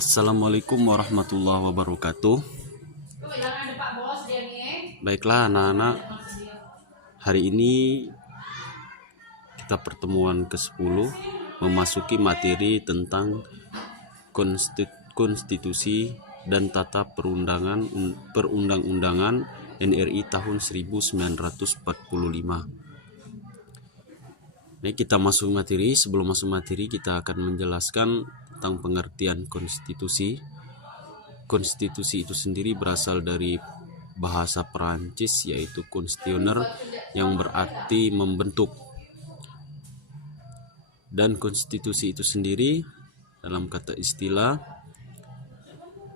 Assalamualaikum warahmatullahi wabarakatuh. Baiklah anak-anak, hari ini kita pertemuan ke-10 memasuki materi tentang konstitusi dan tata perundang-undangan NRI tahun 1945. Ini kita masuk materi. Sebelum masuk materi, kita akan menjelaskan tentang pengertian konstitusi. Konstitusi itu sendiri berasal dari bahasa Perancis, yaitu constituer, yang berarti membentuk. Dan konstitusi itu sendiri dalam kata istilah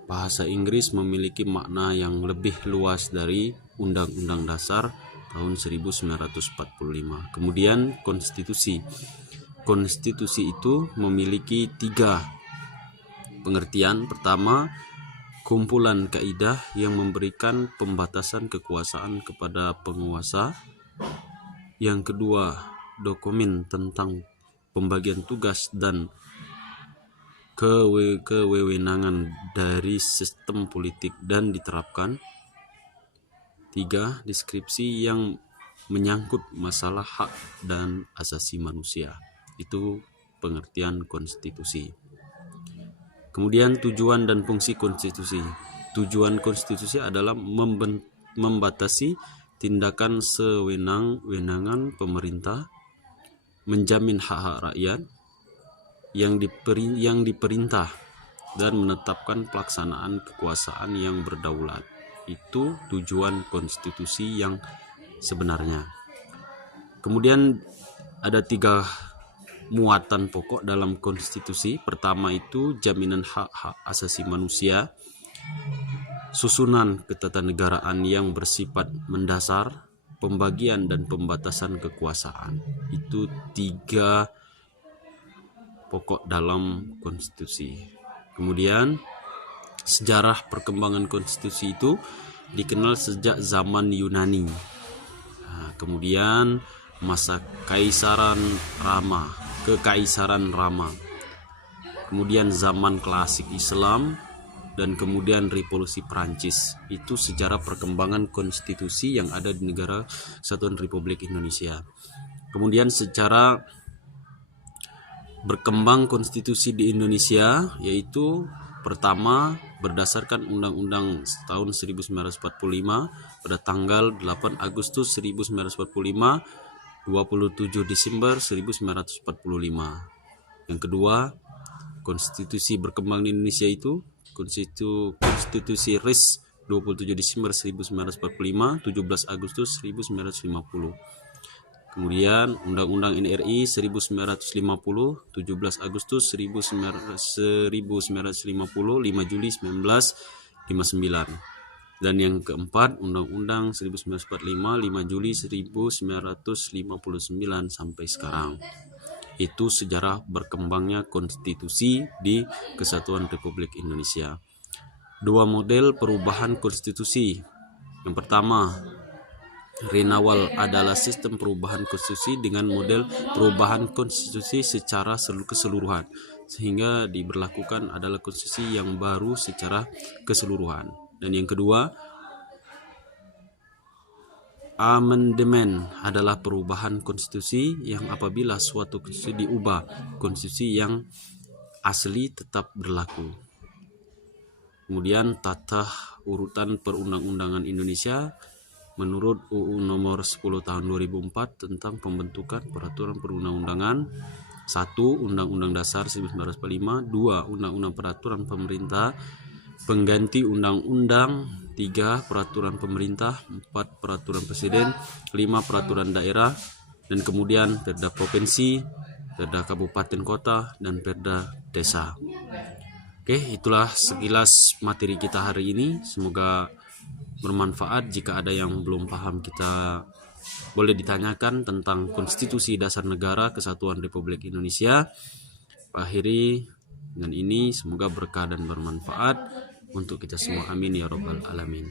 bahasa Inggris memiliki makna yang lebih luas dari Undang-Undang Dasar tahun 1945. Kemudian konstitusi. Konstitusi itu memiliki 3 pengertian. Pertama, kumpulan kaidah yang memberikan pembatasan kekuasaan kepada penguasa. Yang kedua, dokumen tentang pembagian tugas dan kewenangan dari sistem politik dan diterapkan. 3, deskripsi yang menyangkut masalah hak dan asasi manusia. Itu pengertian konstitusi. Kemudian tujuan dan fungsi konstitusi. Tujuan konstitusi adalah membatasi tindakan sewenang-wenangan pemerintah, menjamin hak-hak rakyat yang diperintah, dan menetapkan pelaksanaan kekuasaan yang berdaulat. Itu tujuan konstitusi yang sebenarnya. Kemudian ada 3 muatan pokok dalam konstitusi. Pertama itu jaminan hak-hak asasi manusia, susunan ketatanegaraan yang bersifat mendasar, pembagian dan pembatasan kekuasaan. Itu 3 pokok dalam konstitusi. Kemudian sejarah perkembangan konstitusi itu dikenal sejak zaman Yunani. Kemudian masa Kekaisaran Roma, kemudian zaman klasik Islam, dan kemudian revolusi Perancis. Itu sejarah perkembangan konstitusi yang ada di negara Kesatuan Republik Indonesia. Kemudian secara berkembang konstitusi di Indonesia, yaitu pertama berdasarkan Undang-Undang tahun 1945 pada tanggal 8 Agustus 1945, 27 Desember 1945. Yang kedua, konstitusi berkembang di Indonesia itu konstitusi RIS 27 Desember 1945, 17 Agustus 1950. Kemudian Undang-Undang NRI 1950, 17 Agustus 1950, 5 Juli 1959. Dan yang keempat, Undang-Undang 1945, 5 Juli 1959 sampai sekarang. Itu sejarah berkembangnya konstitusi di Kesatuan Republik Indonesia. 2 model perubahan konstitusi. Yang pertama, Renawal adalah sistem perubahan konstitusi dengan model perubahan konstitusi secara keseluruhan, sehingga diberlakukan adalah konstitusi yang baru secara keseluruhan. Dan yang kedua, amandemen adalah perubahan konstitusi yang apabila suatu konstitusi diubah, konstitusi yang asli tetap berlaku. Kemudian tata urutan perundang-undangan Indonesia menurut UU nomor 10 tahun 2004 tentang pembentukan peraturan perundang-undangan. 1. Undang-Undang Dasar 1945. 2. Undang-Undang Peraturan Pemerintah pengganti Undang-Undang. 3. Peraturan Pemerintah. 4. Peraturan Presiden. 5. Peraturan Daerah. Dan kemudian Perda Provinsi, Perda Kabupaten Kota, dan Perda Desa. Oke, itulah sekilas materi kita hari ini. Semoga bermanfaat. Jika ada yang belum paham, kita boleh ditanyakan tentang Konstitusi Dasar Negara Kesatuan Republik Indonesia. Akhiri dengan ini, semoga berkah dan bermanfaat untuk kita semua. Amin ya rabbal alamin.